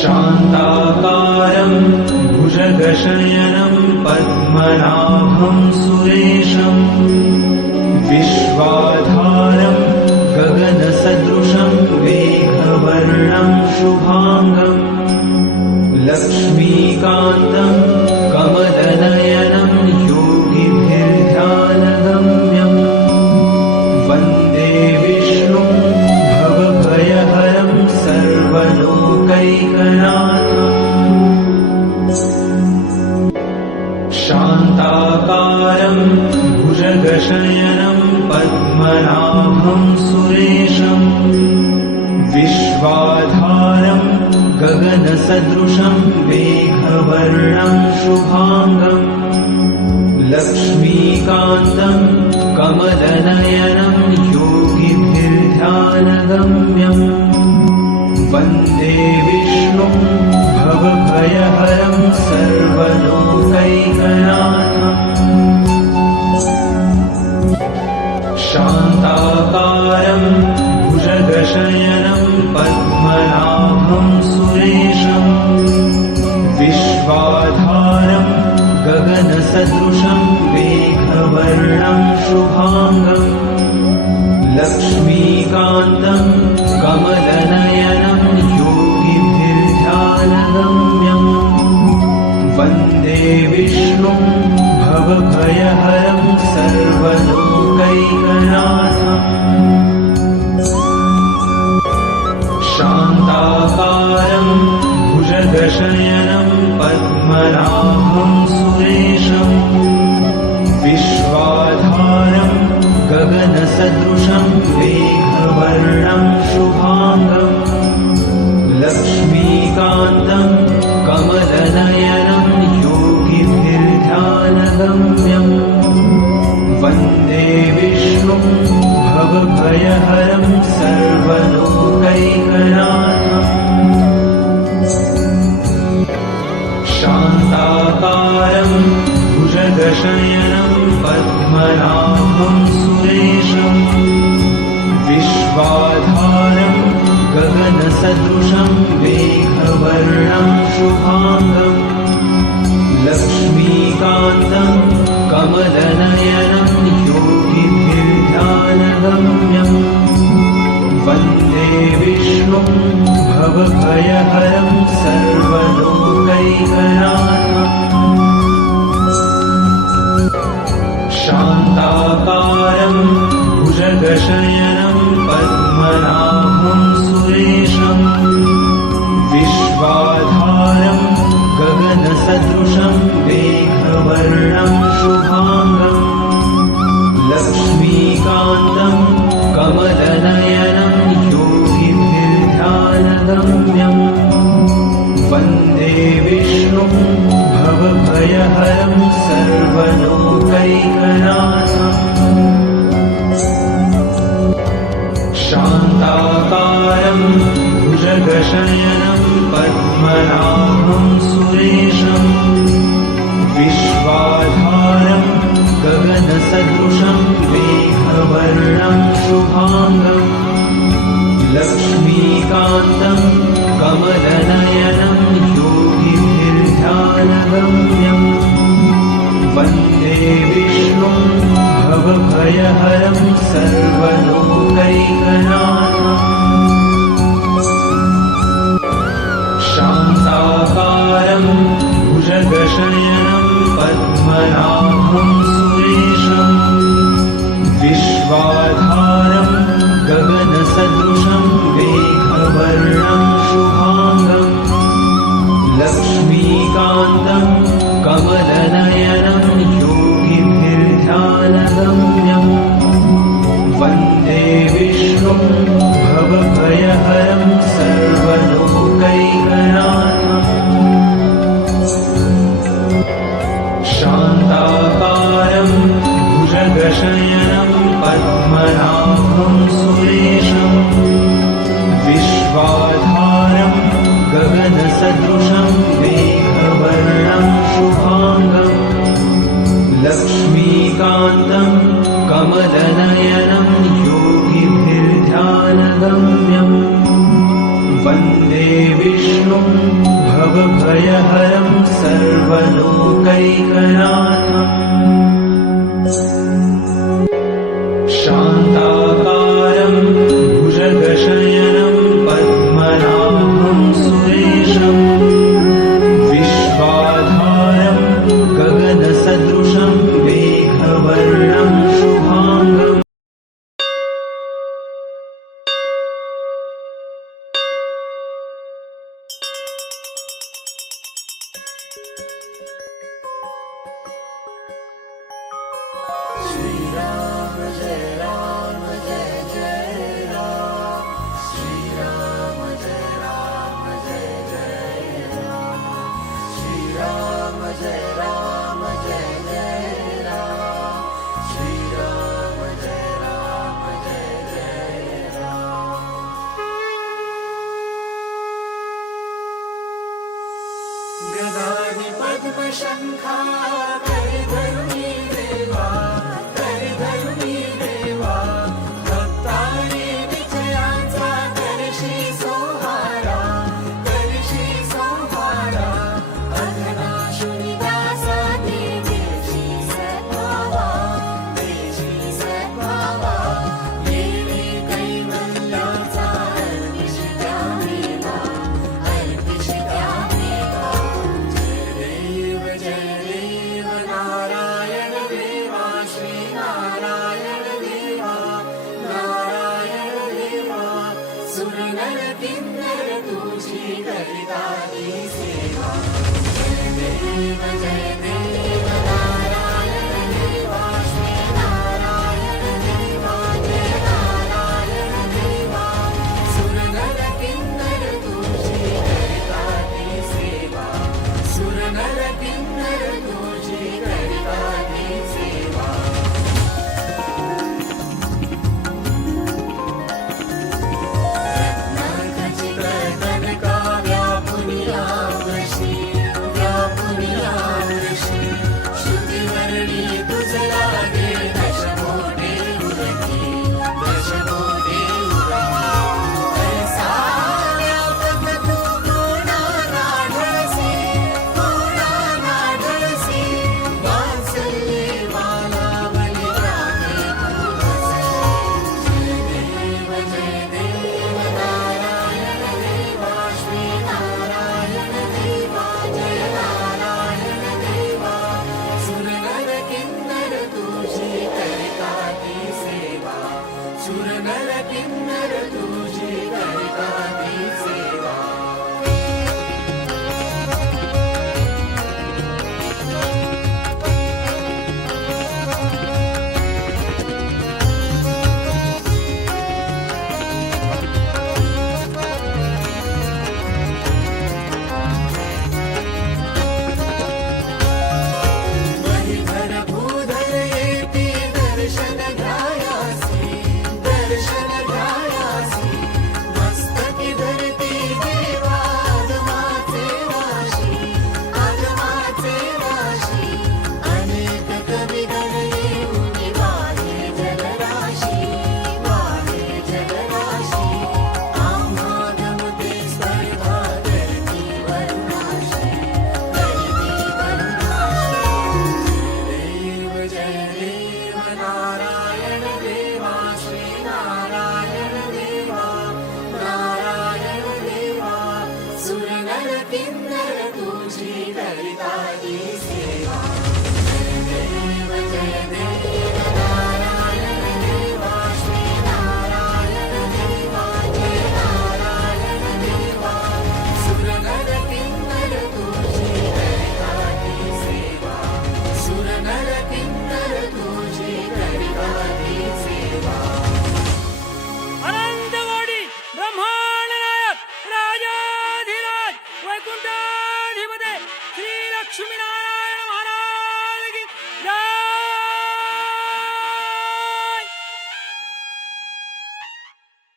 शान्ताकारं भुजगशयनं पद्मनाभं सुरेशं विश्वाधारं गगनसदृशं मेघवर्णं शुभांगं लक्ष्मीकान्तं कमलनयनं योगिभिर्ध्यानगम्यं वन्दे विष्णुं भवभयहरं सर्वलोकैकनाथम् शान्ताकारं भुजगशयनं पद्मनाभं सुरेशं विश्वाधारं गगनसदृशं मेघवर्णं शुभांगं लक्ष्मीकान्तं कमलनयनं योगिभिर्ध्यानगम्यं वन्दे विष्णुं भवभयहरं सर्वलोकैकनाथम् शान्ताकारं भुजगशयनं पद्मनाभं सुरेशं विश्वाधारं गगनसदृशं मेघवर्णं शुभांगं लक्ष्मीकान्तं कमलनयनं योगिभिर्ध्यानगम्यं वन्दे विष्णुं भवभयहरं सर्वलोकैकनाथम् शान्ताकारं भुजगशयनं पद्मनाभं सुरेशं विश्वाधारं गगनसदृशं मेघवर्णं शुभांगं लक्ष्मीकान्तं कमलनयनं योगिभिर्ध्यानगम्यं वन्दे विष्णुं भवभयहरं सर्वलोकैकनाथम् शान्ताकारं भुजगशयनं पद्मनाभं सुरेशं विश्वाधारं गगनसदृशं मेघवर्णं शुभांगं लक्ष्मीकान्तं कमलनयनं योगिभिर्ध्यानगम्यं वन्दे विष्णुं भवभयहरं सर्वलोकैकनाथम् शान्ताकारं भुजगशयनं पद्मनाभं सुरेशं विश्वाधारं गगनसदृशं मेघवर्णं शुभांगं लक्ष्मीकान्तं कमलनयनं योगिभिर्ध्यानगम्यं वन्दे विष्णुं भवभयहरं सर्वलोकैकनाथम् शान्ताकारं भुजगशयनं पद्मनाभं सुरेशं विश्वाधारं गगनसदृशं मेघवर्णं शुभांगं लक्ष्मीकान्तं कमलनयनं योगिभिर्ध्यानगम्यं वन्दे विष्णुं भवभयहरं सर्वलोकैकनाथम् शान्ताकारं भुजगशयनं पद्मनाभं सुरेशं विश्वाधारं गगनसदृशं मेघवर्णं शुभांगं लक्ष्मीकान्तं कमलनयनं योगिभिर्ध्यानगम्यं वन्दे विष्णुं भवभयहरं सर्वलोकैकनाथम् शान्ताकारं भुजगशयनं पद्मनाभं सुरेशं विश्वाधारं गगनसदृशं मेघवर्णं शुभांगं लक्ष्मीकान्तं कमलनयनं योगिभिर्ध्यानगम्यं वन्दे विष्णुं भवभयहरं सर्वलोकैकनाथम् शान्ताकारं भुजगशयनं पद्मनाभं सुरेशम् विश्वाधारं गगनसदृशं मेघवर्णं शुभाङ्गम् गदाधि पद्मशङ्खा करिधरुणी देवा करिधरुणी देवा भक्तारी विजयाचा करशी सोहारा अघनाशुनी दासा देशी सद्भावा देवी कैवल्याचा अर्पिष्या मेवा जय देव नारायण देवा श्री नारायण देवा सुरनर किन्नर तुझी करिता ती सेवा जय देव नारायण देवा श्री नारायण देवा जय नारायण देवा सुरनर किन्नर तुझी करिता ती सेवा सुरनर किन्नर तुझी करिता ती सेवा रत्नाखचित कनका व्यापुनियावशी श्रुतिवर्णी तुझ लागे दशमोटे उरकी ऐसा व्यापक तू कोणा नाढसी वात्सल्ये वाला बलिरामे तू हसली जय देव नारायण देवा श्री नारायण देवा जय नारायण देवा सुरनर किन्नर तुझी करिता ती सेवा सुरनर किन्नर तुझी करिता ती सेवा महीधर भूधर येती दर्शन घ्यायासी मस्तकी धरती देवा आगमाचे राशी अनेक कविगण येऊन वाहे जलराशी आम्हा गमते स्पर्धा करती वरुणाशी जय देव नारायण देवा श्री नारायण देवा सुरनर किन्नर तुझी करिता ती सेवा जय देव